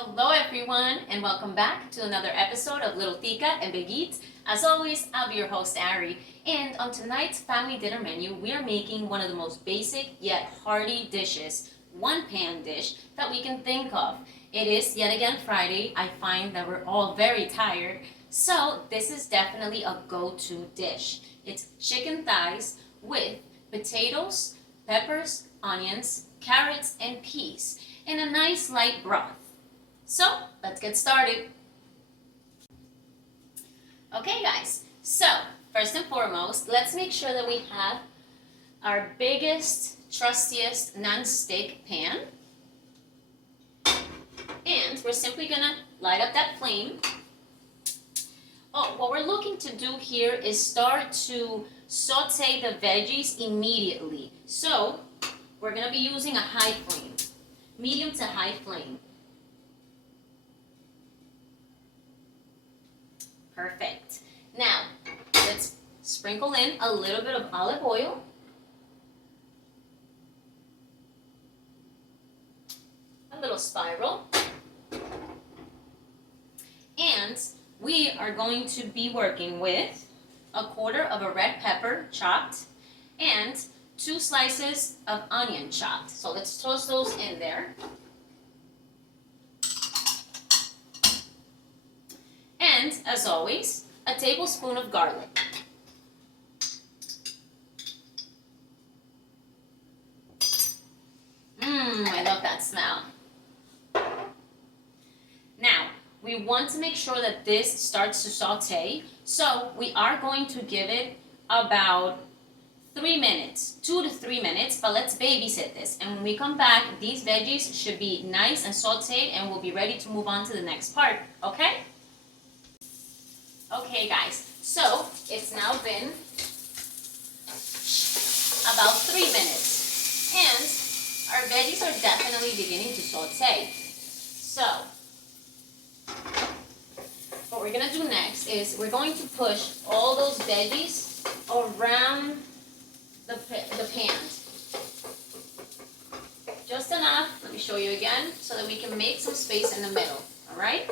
Hello everyone and welcome back to another episode of Little Tica and Big Eats. As always, I'll be your host Ari, and on tonight's family dinner menu, we are making one of the most basic yet hearty dishes, one pan dish that we can think of. It is yet again Friday. I find that we're all very tired, so this is definitely a go-to dish. It's chicken thighs with potatoes, peppers, onions, carrots, and peas in a nice light broth. So, let's get started. Okay guys, so first and foremost, let's make sure that we have our biggest, trustiest non-stick pan. And we're simply gonna light up that flame. Oh, what we're looking to do here is start to saute the veggies immediately. So, we're gonna be using a high flame, medium to high flame. Perfect. Now, let's sprinkle in a little bit of olive oil. A little spiral. And we are going to be working with a quarter of a red pepper chopped and 2 slices of onion chopped. So let's toss those in there. And, as always, a tablespoon of garlic. I love that smell. Now, we want to make sure that this starts to saute, so we are going to give it about 3 minutes, 2 to 3 minutes, but let's babysit this. And when we come back, these veggies should be nice and sauteed, and we'll be ready to move on to the next part, okay? Okay guys, so it's now been about 3 minutes and our veggies are definitely beginning to saute. So what we're going to do next is we're going to push all those veggies around the pan. Just enough, let me show you again, so that we can make some space in the middle, alright?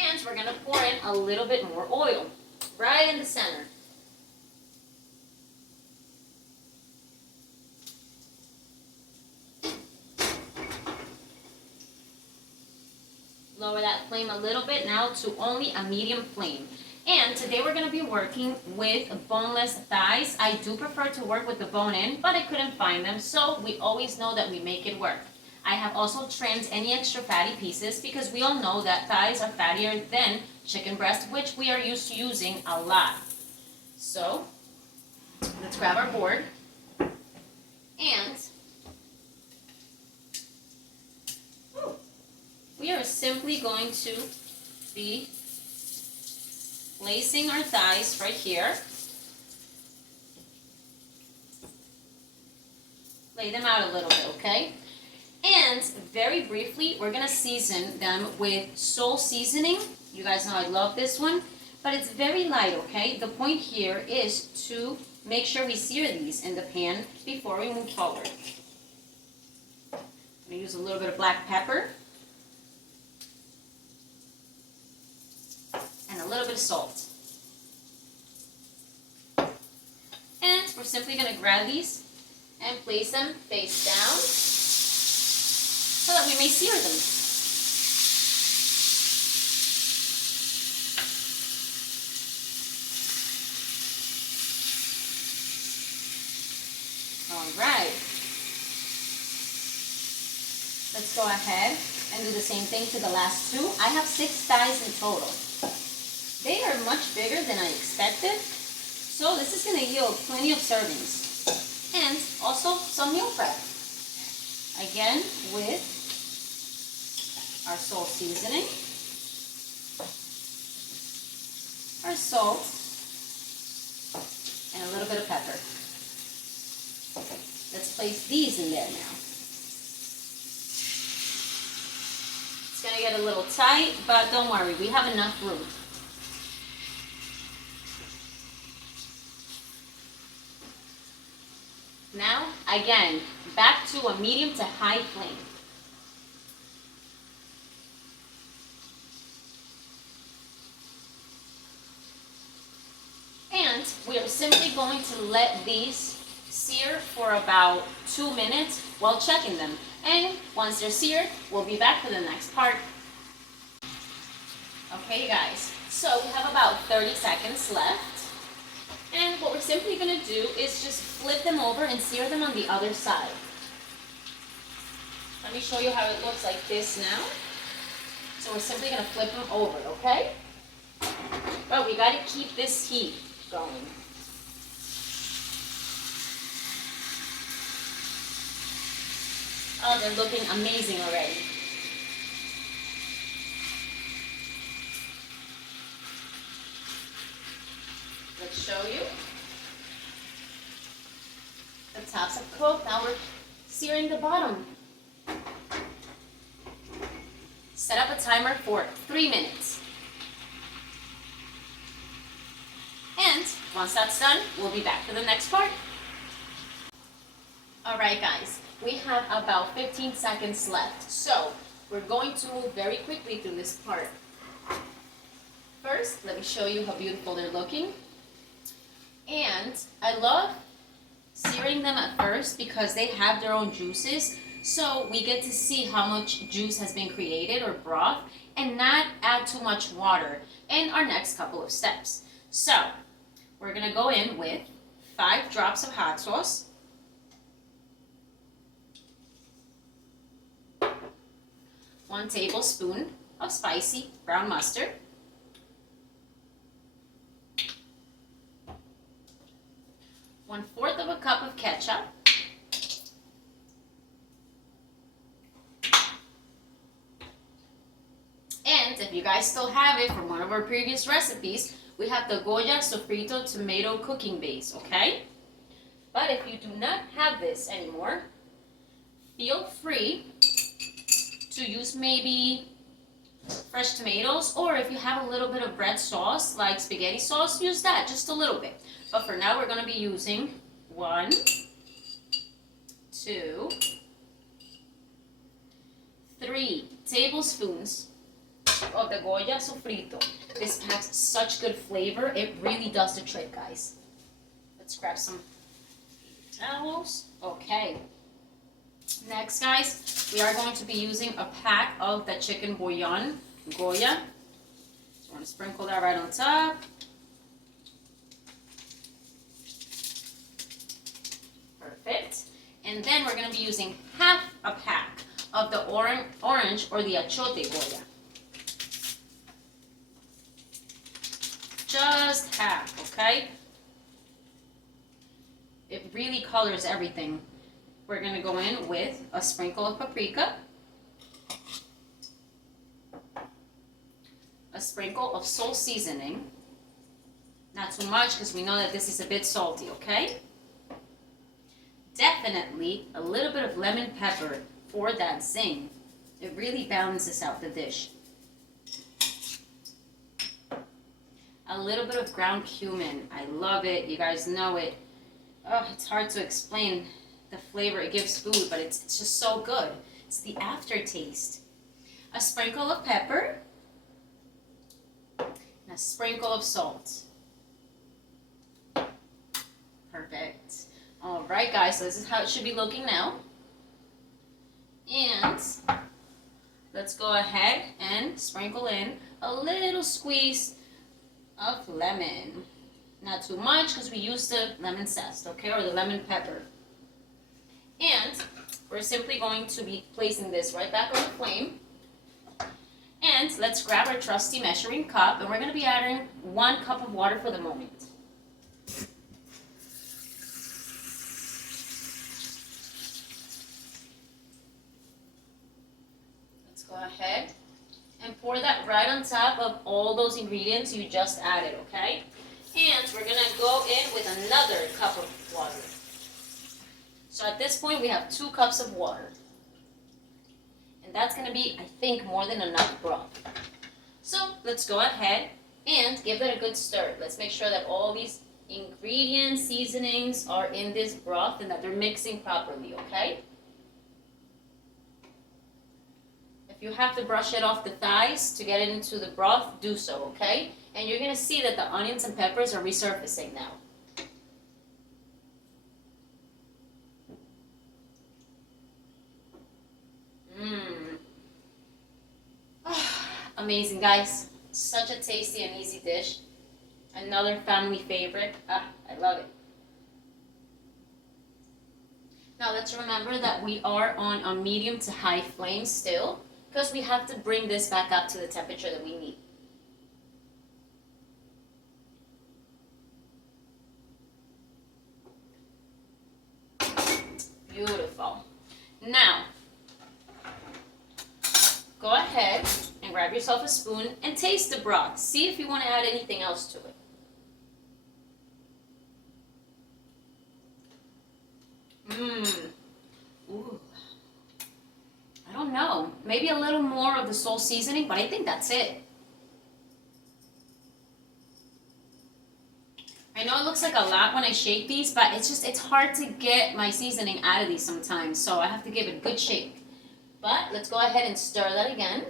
And we're going to pour in a little bit more oil, right in the center. Lower that flame a little bit now to only a medium flame. And today we're going to be working with boneless thighs. I do prefer to work with the bone in, but I couldn't find them, so we always know that we make it work. I have also trimmed any extra fatty pieces because we all know that thighs are fattier than chicken breast, which we are used to using a lot. So, let's grab our board and we are simply going to be placing our thighs right here. Lay them out a little bit, okay? And very briefly, we're going to season them with salt seasoning. You guys know I love this one, but it's very light, okay? The point here is to make sure we sear these in the pan before we move forward. I'm going to use a little bit of black pepper and a little bit of salt. And we're simply going to grab these and place them face down, so that we may sear them. Alright. Let's go ahead and do the same thing to the last 2. I have 6 thighs in total. They are much bigger than I expected, so this is going to yield plenty of servings. And also some meal prep. Again, with our salt seasoning, our salt, and a little bit of pepper. Let's place these in there now. It's going to get a little tight, but don't worry, we have enough room. Now, again, back to a medium to high flame. simply going to let these sear for about 2 minutes while checking them. And once they're seared, we'll be back for the next part. Okay, you guys, so we have about 30 seconds left. And what we're simply going to do is just flip them over and sear them on the other side. Let me show you how it looks like this now. So we're simply going to flip them over, okay? But we got to keep this heat going. Oh, they're looking amazing already. Let's show you. The tops have cooked. Now we're searing the bottom. Set up a timer for 3 minutes. And once that's done, we'll be back for the next part. Alright guys, we have about 15 seconds left. So we're going to move very quickly through this part. First, let me show you how beautiful they're looking. And I love searing them at first because they have their own juices. So we get to see how much juice has been created or broth and not add too much water in our next couple of steps. So we're going to go in with 5 drops of hot sauce, 1 tablespoon of spicy brown mustard, 1/4 of a cup of ketchup, and if you guys still have it from one of our previous recipes, we have the Goya Sofrito tomato cooking base, okay? But if you do not have this anymore, feel free to use maybe fresh tomatoes, or if you have a little bit of red sauce, like spaghetti sauce, use that, just a little bit. But for now, we're going to be using 1, 2, 3 tablespoons of the Goya Sofrito. This packs such good flavor. It really does the trick, guys. Let's grab some towels. Okay. Next, guys, we are going to be using a pack of the chicken bouillon, Goya. So we're going to sprinkle that right on top. Perfect. And then we're going to be using half a pack of the orange or the achote Goya. Just half, okay? It really colors everything. We're going to go in with a sprinkle of paprika, a sprinkle of salt seasoning, not too much because we know that this is a bit salty, okay? Definitely a little bit of lemon pepper for that zing. It really balances out the dish. A little bit of ground cumin. I love it. You guys know it. Oh, it's hard to explain the flavor it gives food, but it's just so good. It's the aftertaste. A sprinkle of pepper and a sprinkle of salt. Perfect. All right, guys, so this is how it should be looking now. And let's go ahead and sprinkle in a little squeeze of lemon. Not too much because we used the lemon zest, okay, or the lemon pepper. And we're simply going to be placing this right back on the flame. And let's grab our trusty measuring cup, and we're going to be adding 1 cup of water for the moment. Let's go ahead and pour that right on top of all those ingredients you just added, okay? And we're going to go in with another cup of water. So at this point, we have 2 cups of water. And that's going to be, I think, more than enough broth. So let's go ahead and give it a good stir. Let's make sure that all these ingredients, seasonings are in this broth and that they're mixing properly, okay? If you have to brush it off the thighs to get it into the broth, do so, okay? And you're going to see that the onions and peppers are resurfacing now. Amazing, guys. Such a tasty and easy dish. Another family favorite. Ah, I love it. Now let's remember that we are on a medium to high flame still, because we have to bring this back up to the temperature that we need. Beautiful. Now, go ahead and grab yourself a spoon and taste the broth. See if you want to add anything else to it. Ooh. I don't know. Maybe a little more of the salt seasoning, but I think that's it. I know it looks like a lot when I shake these, but it's hard to get my seasoning out of these sometimes, so I have to give it a good shake. But let's go ahead and stir that again.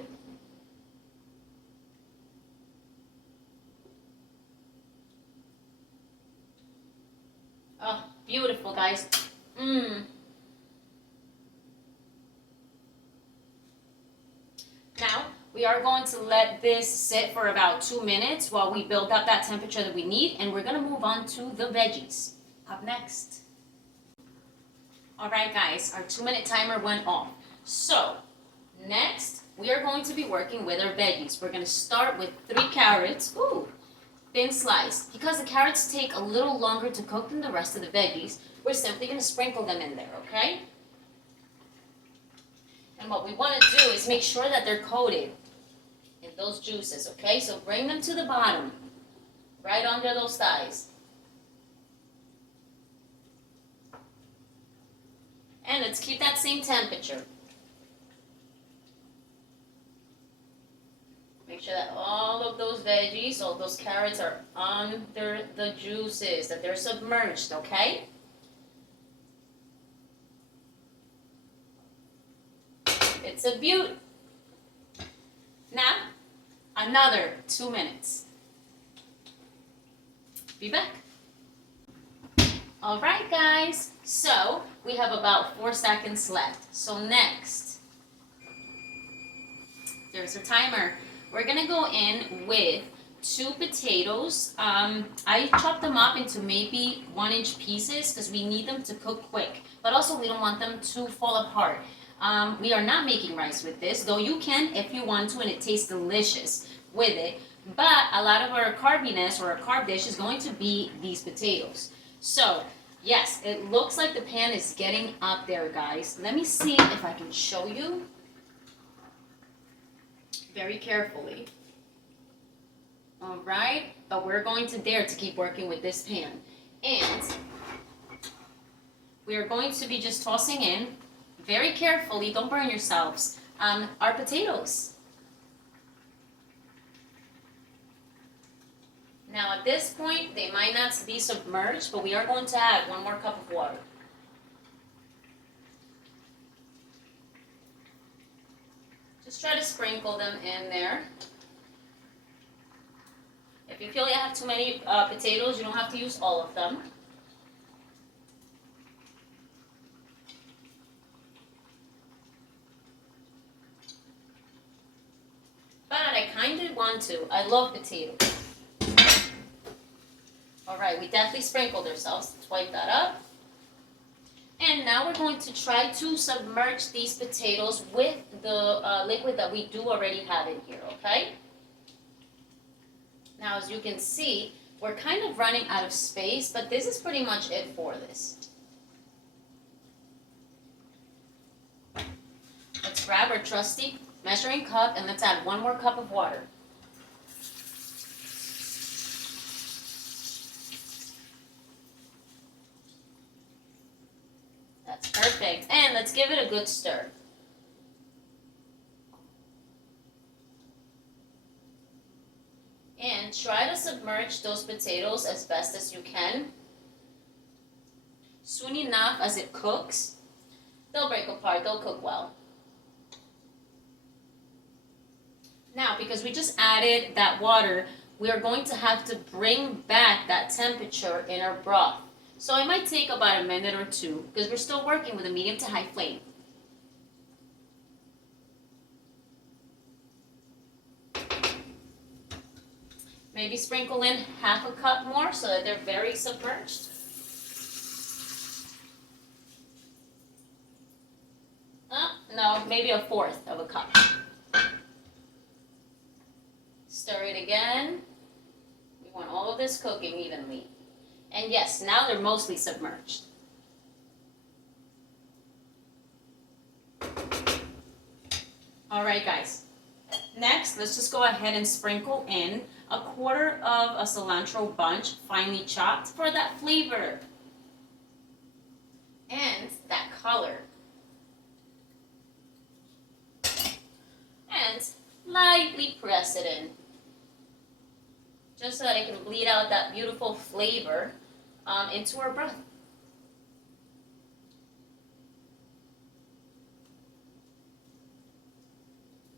Oh, beautiful, guys. Now, we are going to let this sit for about 2 minutes while we build up that temperature that we need, and we're going to move on to the veggies. Up next. Alright guys, our 2-minute timer went off. So, next, we are going to be working with our veggies. We're going to start with 3 carrots. Ooh, thin sliced. Because the carrots take a little longer to cook than the rest of the veggies, we're simply going to sprinkle them in there, okay? And what we want to do is make sure that they're coated in those juices, okay? So bring them to the bottom, right under those thighs. And let's keep that same temperature. Make sure that all of those veggies, all those carrots are under the juices, that they're submerged, okay? It's a beaut. Now, another 2 minutes. Be back. All right, guys. So, we have about 4 seconds left. So next, there's a timer. We're going to go in with 2 potatoes. I chopped them up into maybe 1-inch pieces because we need them to cook quick. But also, we don't want them to fall apart. We are not making rice with this, though you can if you want to, and it tastes delicious with it. But a lot of our carbiness or our carb dish is going to be these potatoes. So, yes, it looks like the pan is getting up there, guys. Let me see if I can show you very carefully. All right, but we're going to dare to keep working with this pan. And we are going to be just tossing in very carefully, don't burn yourselves, our potatoes. Now at this point, they might not be submerged, but we are going to add 1 more cup of water. Just try to sprinkle them in there. If you feel you have too many potatoes, you don't have to use all of them. But I kind of want to. I love potatoes. Alright, we definitely sprinkled ourselves. Let's wipe that up. And now we're going to try to submerge these potatoes with the liquid that we do already have in here, okay? Now, as you can see, we're kind of running out of space, but this is pretty much it for this. Let's grab our trusty measuring cup and let's add 1 more cup of water. That's perfect. And let's give it a good stir. And try to submerge those potatoes as best as you can. Soon enough as it cooks, they'll break apart, they'll cook well. Now, because we just added that water, we are going to have to bring back that temperature in our broth. So it might take about a minute or 2 because we're still working with a medium to high flame. Maybe sprinkle in half a cup more so that they're very submerged. No, maybe a fourth of a cup. Stir it again. We want all of this cooking evenly. And yes, now they're mostly submerged. All right, guys. Next, let's just go ahead and sprinkle in a quarter of a cilantro bunch, finely chopped, for that flavor and that color. And lightly press it in, just so that it can bleed out that beautiful flavor into our broth.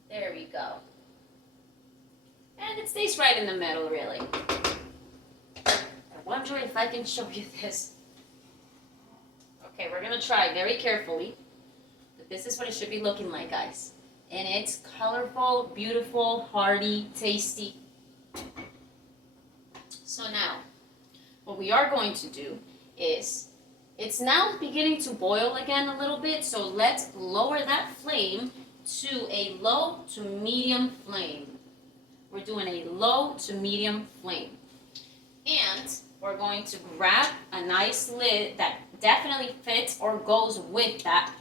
There we go. And it stays right in the middle, really. I'm wondering if I can show you this. Okay, we're gonna try very carefully, but this is what it should be looking like, guys. And it's colorful, beautiful, hearty, tasty. So now, what we are going to do is, it's now beginning to boil again a little bit, so let's lower that flame to a low to medium flame. We're doing a low to medium flame. And we're going to grab a nice lid that definitely fits or goes with that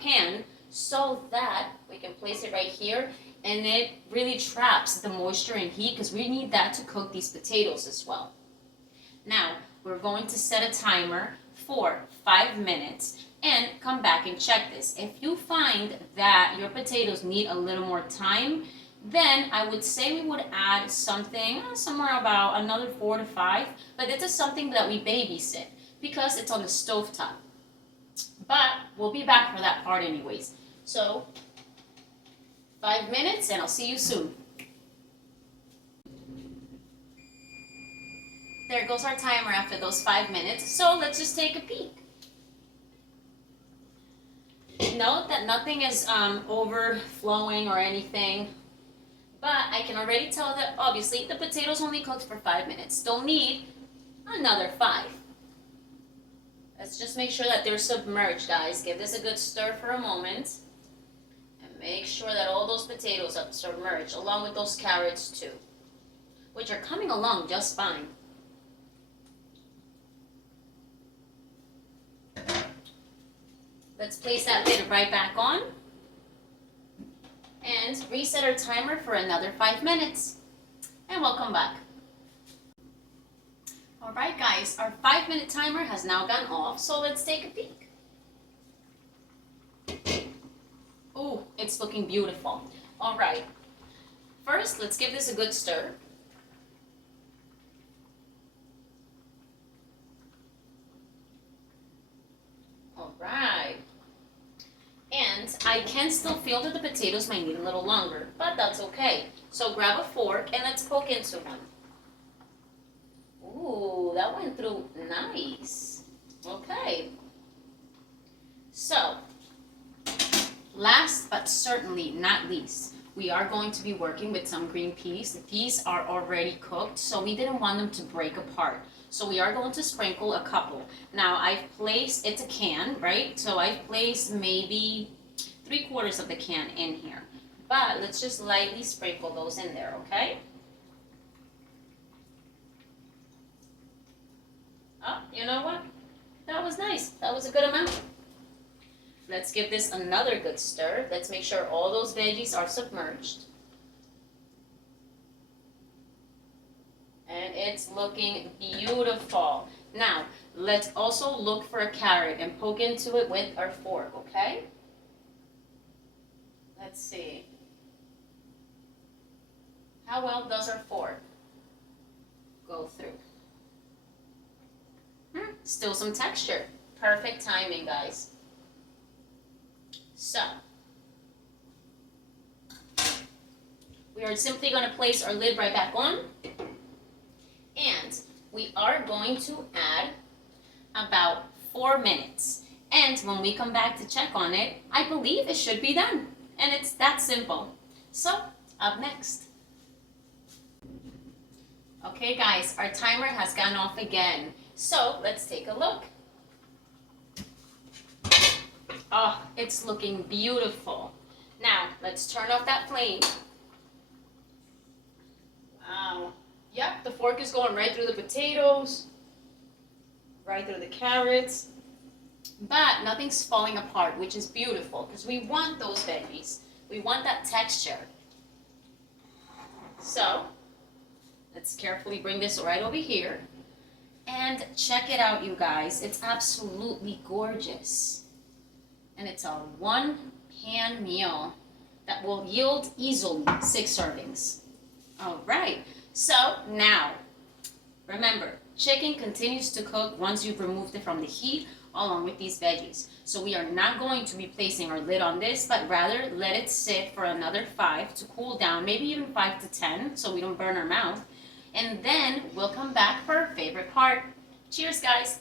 pan, so that we can place it right here and it really traps the moisture and heat, because we need that to cook these potatoes as well. Now, we're going to set a timer for 5 minutes and come back and check this. If you find that your potatoes need a little more time, then I would say we would add something, somewhere about another 4 to 5, but this is something that we babysit because it's on the stove top. But we'll be back for that part anyways. So, 5 minutes and I'll see you soon. There goes our timer after those 5 minutes, so let's just take a peek. Note that nothing is overflowing or anything, but I can already tell that obviously the potatoes only cooked for 5 minutes. Don't need another 5. Let's just make sure that they're submerged, guys. Give this a good stir for a moment. And make sure that all those potatoes are submerged, along with those carrots too, which are coming along just fine. Let's place that lid right back on and reset our timer for another 5 minutes. And welcome back. Alright guys, our 5-minute timer has now gone off, so let's take a peek. Ooh, it's looking beautiful. Alright, first let's give this a good stir. Alright. And I can still feel that the potatoes might need a little longer, but that's okay. So grab a fork and let's poke into one. Ooh, that went through nice. Okay. So, last but certainly not least, we are going to be working with some green peas. These are already cooked, so we didn't want them to break apart. So we are going to sprinkle a couple. Now I've placed, it's a can, right? So I've placed maybe 3/4 of the can in here. But let's just lightly sprinkle those in there, okay? Oh, you know what? That was nice. That was a good amount. Let's give this another good stir. Let's make sure all those veggies are submerged. And it's looking beautiful. Now, let's also look for a carrot and poke into it with our fork, okay? Let's see. How well does our fork go through? Still some texture. Perfect timing, guys. So, we are simply going to place our lid right back on. And we are going to add about 4 minutes. And when we come back to check on it, I believe it should be done. And it's that simple. So, up next. Okay guys, our timer has gone off again. So let's take a look. Oh, it's looking beautiful. Now, let's turn off that flame. Wow. Yep, the fork is going right through the potatoes, right through the carrots. But nothing's falling apart, which is beautiful because we want those veggies. We want that texture. So, let's carefully bring this right over here. And check it out, you guys. It's absolutely gorgeous. And it's a one-pan meal that will yield easily 6 servings. All right, so now, remember, chicken continues to cook once you've removed it from the heat along with these veggies. So we are not going to be placing our lid on this, but rather let it sit for another 5 to cool down, maybe even 5 to 10, so we don't burn our mouth. And then we'll come back for our favorite part. Cheers, guys.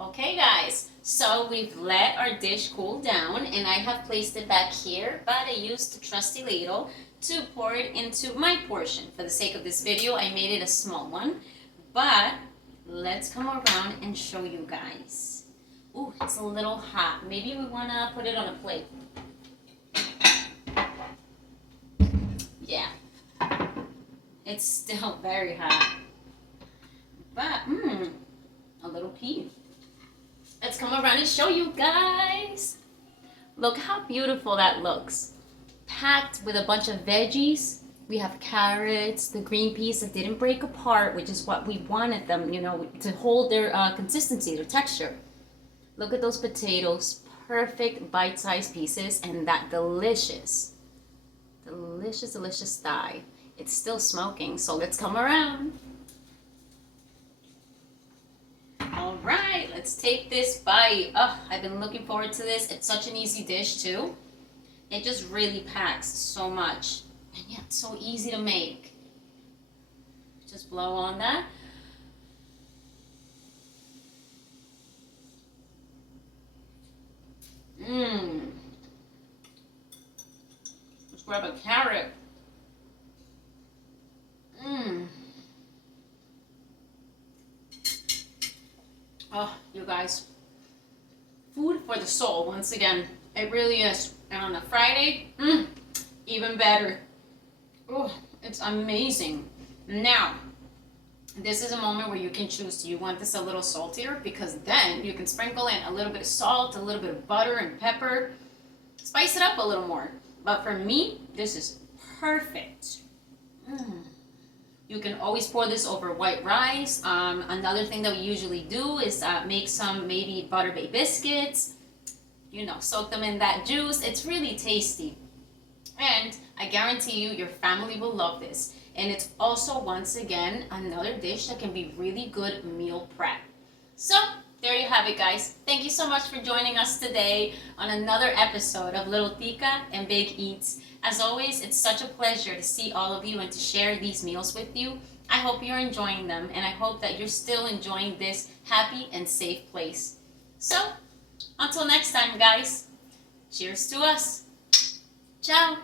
Okay guys, so we've let our dish cool down and I have placed it back here, but I used the trusty ladle to pour it into my portion. For the sake of this video, I made it a small one, but let's come around and show you guys. Ooh, it's a little hot. Maybe we want to put it on a plate. Yeah, it's still very hot, but a little pea. Let's come around and show you guys. Look how beautiful that looks. Packed with a bunch of veggies. We have carrots, the green peas that didn't break apart, which is what we wanted them, you know, to hold their consistency, their texture. Look at those potatoes, perfect bite-sized pieces, and that delicious, delicious thigh. It's still smoking, so let's come around. All right, let's take this bite. Oh, I've been looking forward to this. It's such an easy dish too. It just really packs so much. And yet so easy to make. Just blow on that. Let's grab a carrot. Oh, you guys, food for the soul, once again. It really is. And on a Friday, even better. Oh, it's amazing. Now, this is a moment where you can choose, do you want this a little saltier? Because then you can sprinkle in a little bit of salt, a little bit of butter and pepper. Spice it up a little more. But for me, this is perfect. You can always pour this over white rice. Another thing that we usually do is make some maybe butter bay biscuits. You know, soak them in that juice. It's really tasty. And I guarantee you, your family will love this. And it's also, once again, another dish that can be really good meal prep. So, there you have it, guys. Thank you so much for joining us today on another episode of Little Tica and Big Eats. As always, it's such a pleasure to see all of you and to share these meals with you. I hope you're enjoying them, and I hope that you're still enjoying this happy and safe place. So, until next time, guys, cheers to us. Ciao.